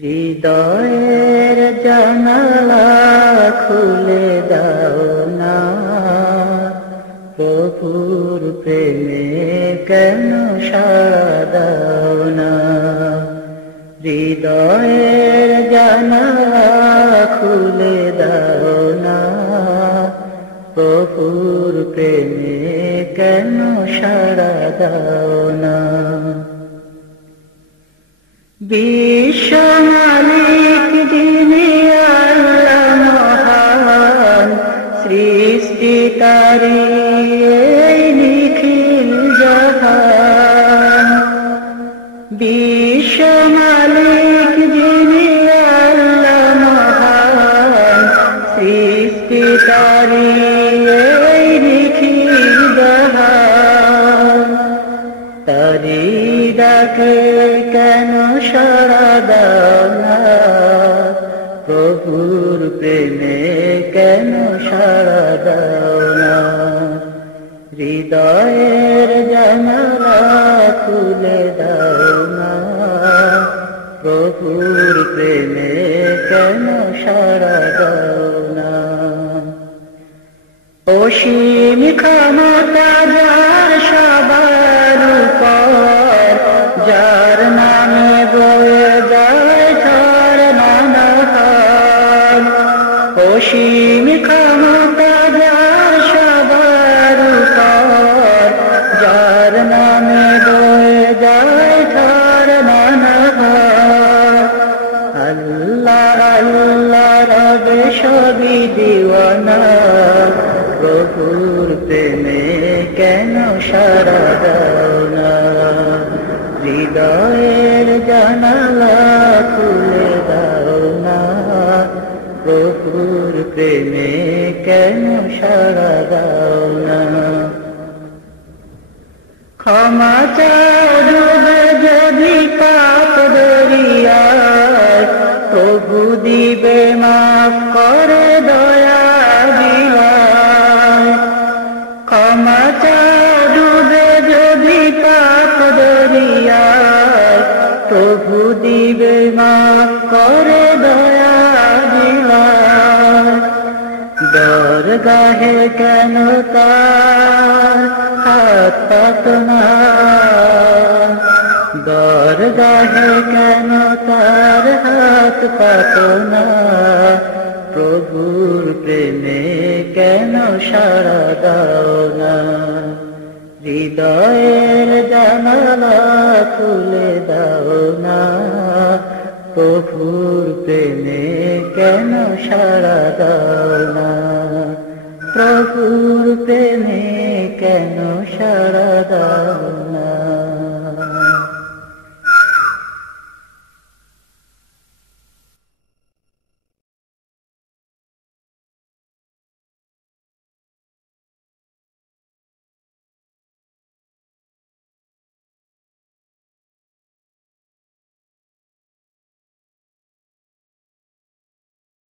হৃদয়ের জানালা খুলে দাও না, প্রভুর প্রেমে কেন সাড়া দাও না। হৃদয়ের জানালা খুলে দাও না, প্রভুর প্রেমে কেন সাড়া দাও না। বিশ্ব মালিক যিনি আল্লাহ মহান, সৃষ্টিকারী এই নিখিল জাহান। বিশ্ব মালিক যিনি আল্লাহ মহান, সৃষ্টিকারী এই নিখিল জাহান। তারি ডাকে কেন সাড়া দাও না, প্রভুর প্রেমে কেন সাড়া দাও না। হৃদয়ের জানালা খুলে দাও না, প্রভুর প্রেমে কেন সাড়া দাও না। অসীম ক্ষমতা যার সবার উপর, যার নামে বয়ে যায় ঝরনা নহর। অসীম ক্ষমতা যার সবার উপর, যার নামে বয়ে যায় ঝরনা নহর। আল্লাহ আল্লাহ রবে সবই দিওয়ানা, প্রভুর প্রেমে কেন সাড়া দাও না। হৃদয়ের জানালা খুলে দাও না, প্রভুর প্রেমে কেন সাড়া দাও না। ক্ষমা চাও ডুবে যদি পাপ দরিয়ায়, প্রভু দিবে মাফ করে দয়া দিলায়। ক্ষমা চাও ডুবে যদি পাপ দরিয়ায়, প্রভু দিবে মাফ করে দয়া দিলায়। দরগাহে কেন তার হাত পাতো না, দরগাহে কেন তার হাত পাতো না। প্রভুর প্রেমে কেন সাড়া দাও না। হৃদয়ের জানালা খুলে দাও না, প্রভুর প্রেমে কেন সাড়া দাও না। প্রভুর প্রেমে কেন সাড়া